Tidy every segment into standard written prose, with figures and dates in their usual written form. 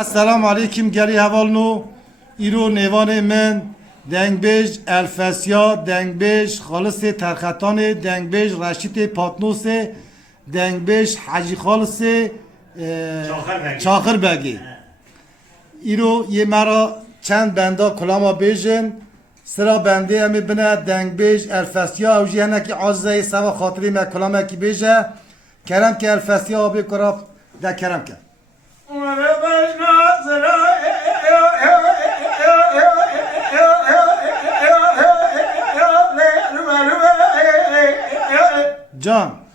السلام علیکم گری حوالنو ایرو نیوان من دنگبیج الفسیا دنگبیج خالص ترختان دنگبیج رشید پاتنوس دنگبیج حجی خالص چاخر بگی ایرو یه مرا چند بنده کلاما بیجن سرا بنده امی بنا دنگبیج الفسیا او جهنه که عزیزه سوا خاطری ما کلاما کی بیجه کرم که الفسیا آبی کراب ده کرم که جان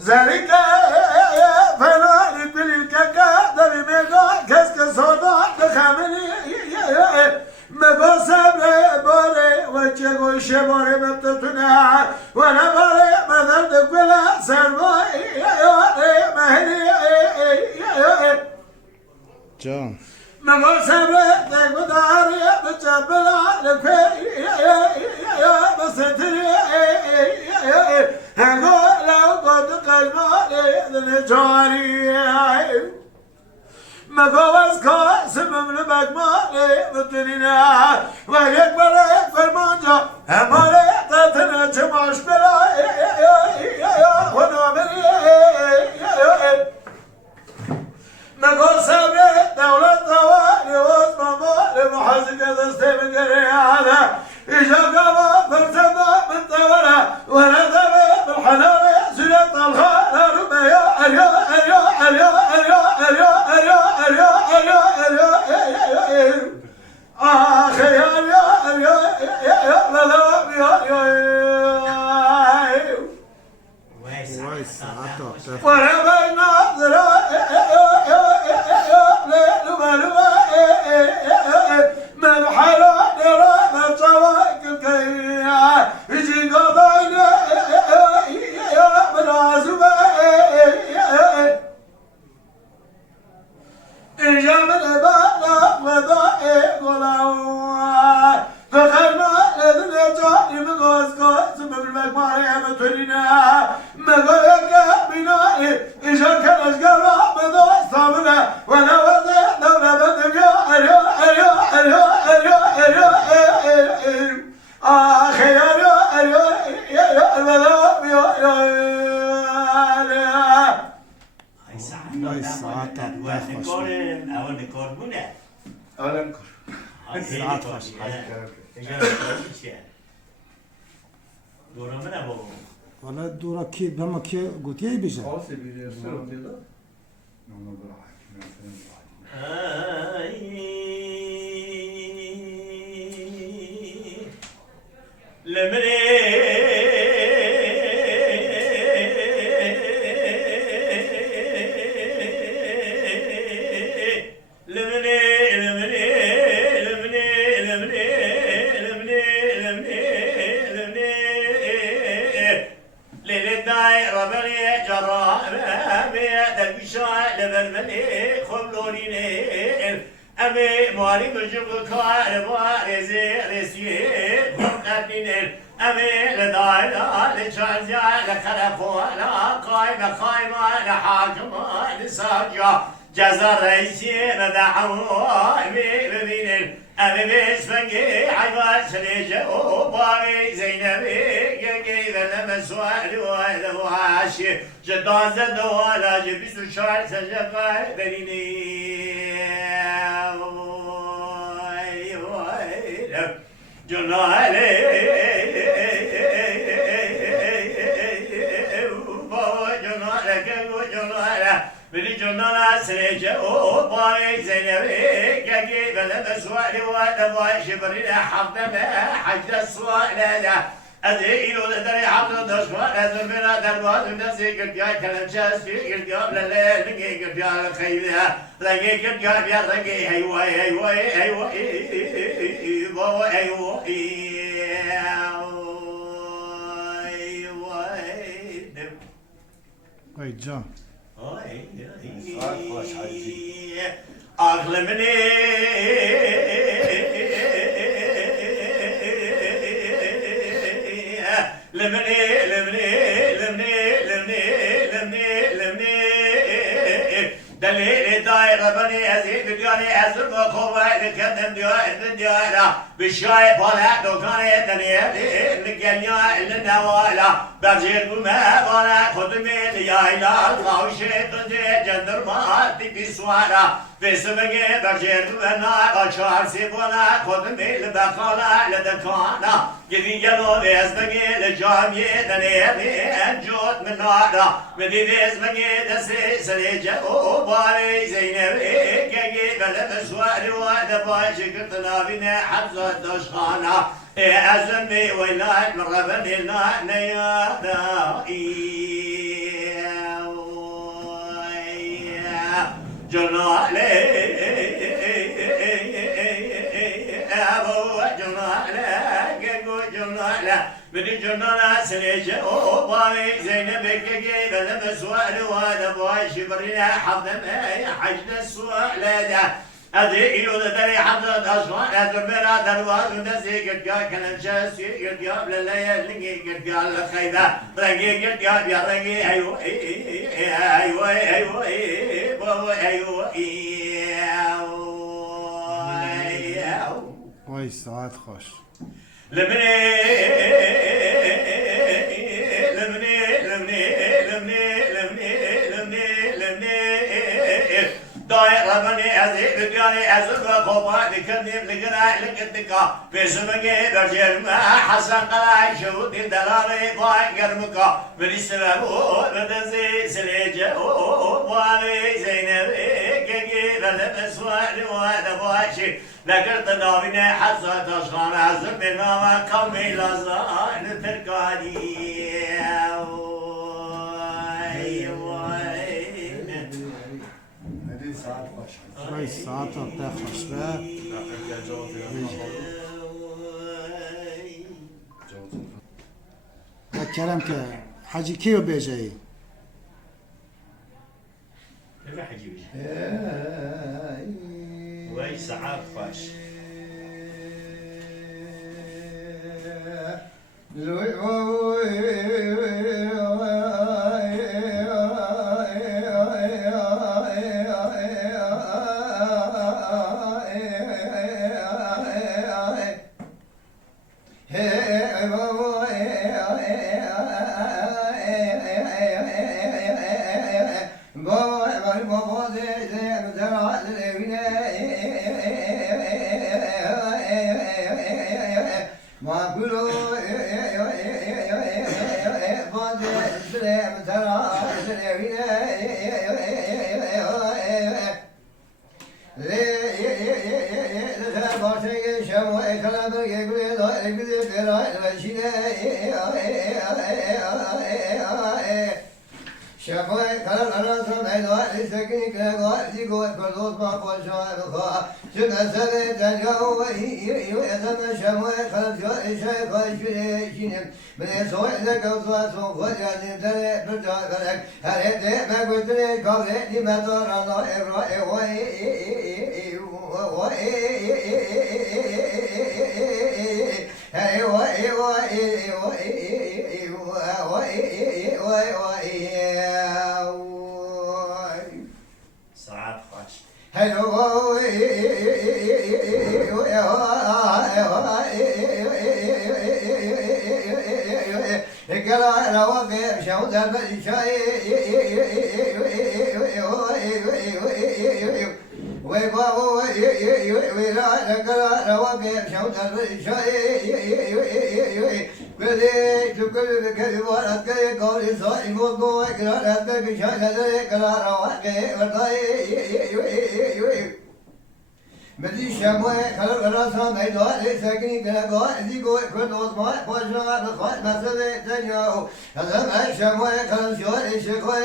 ذلك فنان كل الكاكا دبي ميغا كسك صودا دخامني مغا صبر بوري وچگو شبوري مبتتنا وانا بوري مدر دكولا سرماي مهني جان مغا صبر دكوداري بچبلا لكوي بستري هنگو لو قد قلباني جاري مقاوز كاسم من بقماني مطلنا ويكبر فرمانجا همالي تاتنا جماش بلا ونامني مقاو صبري دولة دواني واسم مالي محزق دستي من قريانا إجا قابا فرسنا من طورا وانا دمي بالحنان سلطة الخانة رميا أريا أريا أريا أريا أريا أريا أريا أريا أريا آخي أريا أريا يا لا لا يا وایس عطا وانا بين ناظرة من حلا نرى من سواك الكيا يجي قضينا من عزبة إجا من إبانا وضائق ولعوا فخلنا لذن يجاني من غاز قاس من المكماري أمتننا مغايا بنائي إجا كان أشقرا مدو استامنا وانا وزي دولة بدقيا أريا أريا أريا أريا أريا أريا آخي أريا أريا يا المذاب يا وایس عطا نکار اول نکار بونه أهلا ساعت خوش. دورا منه بابا والا دورا کی بما کی گوتیه بیشه أمي ماري بجوك كار وارزي رسيه قمتنين أمي لدايلا لشارجا لخرفونا قايمة لحاكمة لساجا جزا رئيسي ندعوه أمي ببينين أمي بسفنجي عيوة سليجة وبابي زينبي جنجي ذنب سؤال وعاشي جدان زدوالا جبس شعر سجفة بريني جنالي بابا جنالك جنالك بني جنالا سريجة وبارك زينبي كاكي بلا مسوالي وانا بايش برينا حفظنا حجر الصوالة ادي الو دري حط دشوا لازم بنا درواز نسي قد يا كلام شاسي قد يا لا لا لقي قد يا خيلها لقي قد يا لقي ايوه ايوه ايوه ايوه ايوه وای جان أغلى مني لمني لمني لمني لمني لمني لمني دليل دايرة بني أزيد بدياني أزر بقوة لكذب ديانا بالشاي بالا دوكاني دنيا لقنيا للنوالا برجير بما بالا خدمي ليايلا الخاوشي قدي جندر ما تبي سوارا في سبقي برجير بما بشار سيبولا خدمي لبقالا لدكانا جدي جلو بيزبقي لجامي دنيا لأنجوت من نارا مدي بيزبقي دسي سليجة باري زينبي كي بلد سواري وعد باشي كرتنا بنا حفظة دشخانة أزمي وينات مرغبني النانا جنالي أبو جنالي جنالي بدي جنانا سليجة أو بارك زينب كي بلد سواري وعد باشي برينا حفظة حجد السوالة ادي الو دري حضرت اشوان ادبرا درواز ندسي قد قال كلام شاسي قد قال لا لقي قد قال خيبه رقي قد قال يا رقي ايوه ايوه ايوه بابا ايوه وای ساعت خوش لمني لمني لمني لمني لمني لمني لمني داير بني أزيد بدياني أزر وقوما لكنيم لقراء لقدكا في سبقي برجير حسن قراء شهود دلالي باي قرمكا من السبب بدزي سليجة وابي زينب كي بلد سوالي وانا باشي لقرت نابنا حسن تشخان عزم بنا وقومي لازان تركاني وای ساعت تا خوش به کرم که حاجی کیو بیجایی وای ساعت خوش مدي شموع خلق راسها ميدا ساكني كنقا ازيكو كنت وصما باشا رخاء مسألة تنياو هذا ما شموع خلق شوار شكوى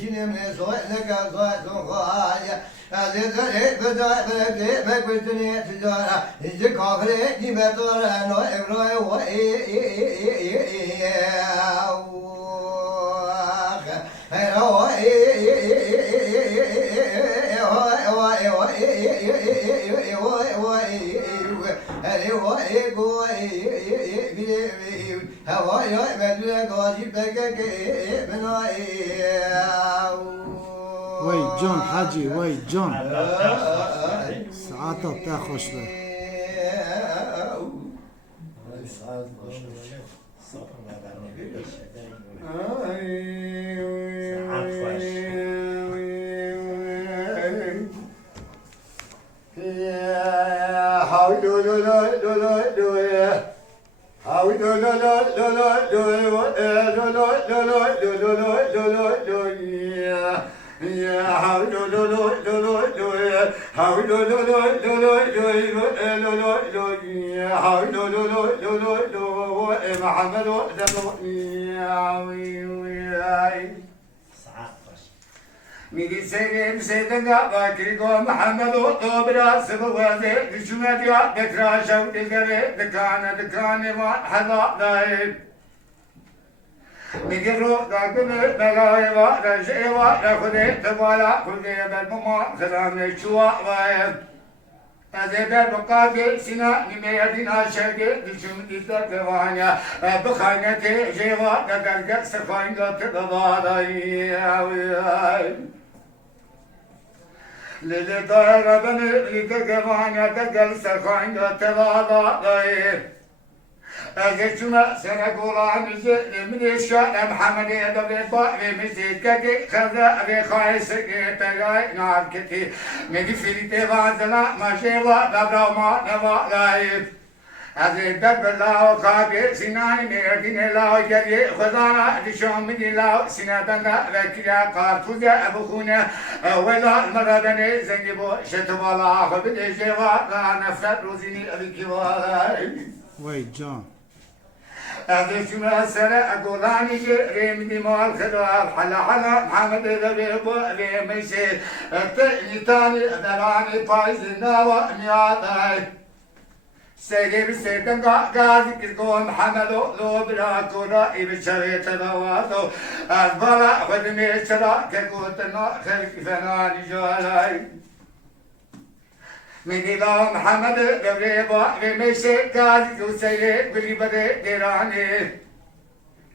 شنو من سوء لك سوء سوخايا هذا ذلك بدا بلدي ما كنتني تجارة إذا كافري دي بدور أنا إبراهيم وي جون حاجي وي جون ساعات بتاع خوش له میگی سگیم سیدنگا باکریگو محمد و طابرا سبوازه دشمن یا دکراشو دلگوه دکانه و حضا داید میگی رو داگمه بگاوه و رجعه و رخوده تبالا خلقه بالمما خلامه چوا واید از در بقابل سنا نمیادین آشده دشمن دیدار دوانیا بخانت جوا دگرگ سخانگات دبادایی لیلی دایره بنی لیلی دوانیا دگل سخانگات دبادایی از چما سرگولان من شان محمد دبی با میزید که خدا به خواهش که تگای نارکتی میگی فیلیت وازلا ماجوا دبرا ما نوالای از در بلا خابی سینای میردین لا جری خدا را دشام میدی لا سینادن وکیا کارتوز ابو خونه ولا المردن زنگی بو شتوالا خب دیجوا نفرت روزینی ابی کیوالای وي جون أذكر سر أقولاني ريم مال خدار حلا محمد ذبي بو ريمشي تاني دراني بايز نوا مياداي سيدي سيدن غازي كركون محمد لو بلا كورا إبشري تدواتو أزبالا خدمي شرا كقوتنا خلق فناني جوالاي میگی لا محمد دبری با رمیشه گاز کوسه گلی بده دیرانی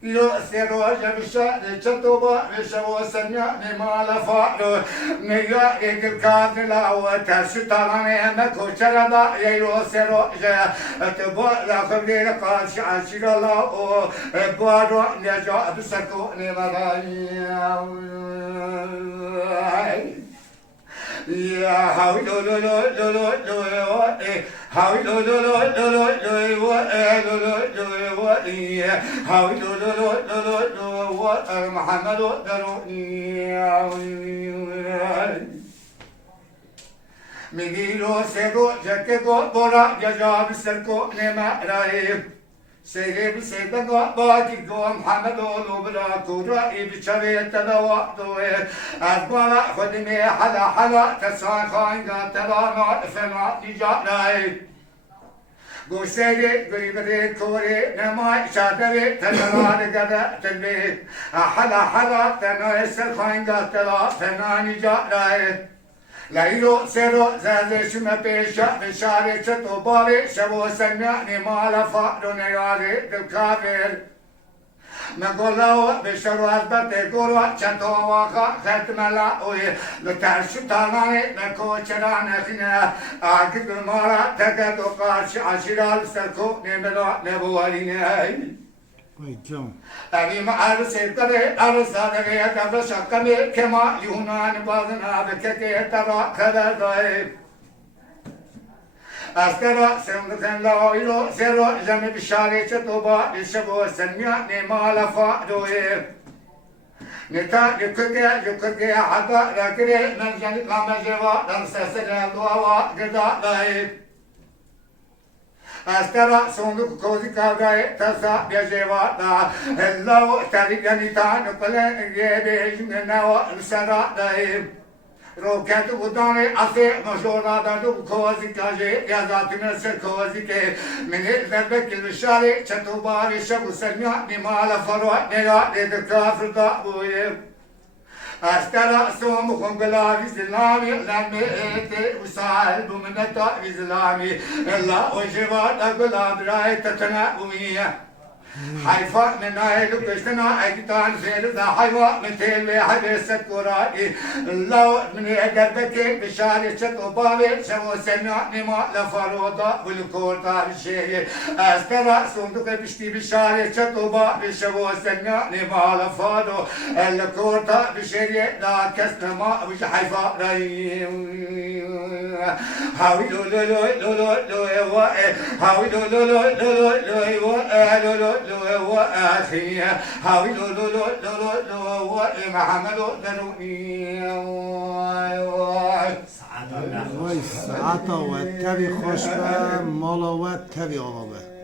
یو سرو جبشا چتو با وشو سنیا نمال فارو میگا یک کاز لاو ترشتانه مکوچرا دا یو سرو جا تبا لا خبر قاش عشرا لا او بارو نجا بسکو نمالای يا هاوي لو لو لو لو لو لو هاوي لو لو لو لو لو لو لو لو هاوي لو لو لو لو لو محمد دروني ميغيلو سيغو جاكيغو بورا جاجاب سركو نما رايب سيرب سيدنا باكيغو محمد لو بلا كورا بشري تدوا دوي أزبالا خدمي حلا تسان خاينغا تلانا فنا نجاراي گوشتگی گریبری کوری نمای شادوی تنوار گدا تلبی حلا تنوی سرخاینگا تلا فنانی جارای لیلو سرو زازش مپیشا بشاری چطو باری شبو سمیانی مالا فارو نیاری دکابر مگولاو بشرو از برده گورو چطو واقع ختم لاوی لترشو تانانی نکوچرا نخینه آگد مارا تگد و قارش عشیرال سرکو نمدو نبوالینه وي جون أبي ما أرسل كده أرسل كده كذا شكله كما يونان بعضنا بكتة ترى كذا ضعيف أذكر سمعت لا يلو سر جم بشارة توبة بشبو سميع نمال فادوه نتا لكرجة حتى لكرة من جنة لما جوا نرسل دوا قدا لاي استرا صندوق كوزي كاغاي تسا بيجوا دا لو تاريخ نتا نقول يبي نوا نسرا لاي روكت بودانه اسه مشورا دادو کوازی کاجه یا ذاتنا سر کوازی که من ذبح کل شاره چتو بار شب سرمیا نمال فروا نیا دد کافر دا بوی استرا سوم خنگلا ویزلامی لمه ات وسال بمنتا ویزلامی الله وجواد اقلاب رای تتنا بویه حيفا من نايل وكشتنا ايتان زين ذا حيوا من تيل حدث كورائي لو من قلبك بشاري شتو بابي شو سمع نما لفروضا والكورتا بشيء استرا صندوق بشتي بشاري شتو بابي شو سمع نما لفادو الكورتا بشيء لا كسنما وش حيفا راي هاوي لو لو لو لو لو هاوي لو لو لو لو لو لو لو أخي هاوي لو لو لو لو لو محمد دروني وای ساعتا و تبی خوش به مالا و تبی آقا به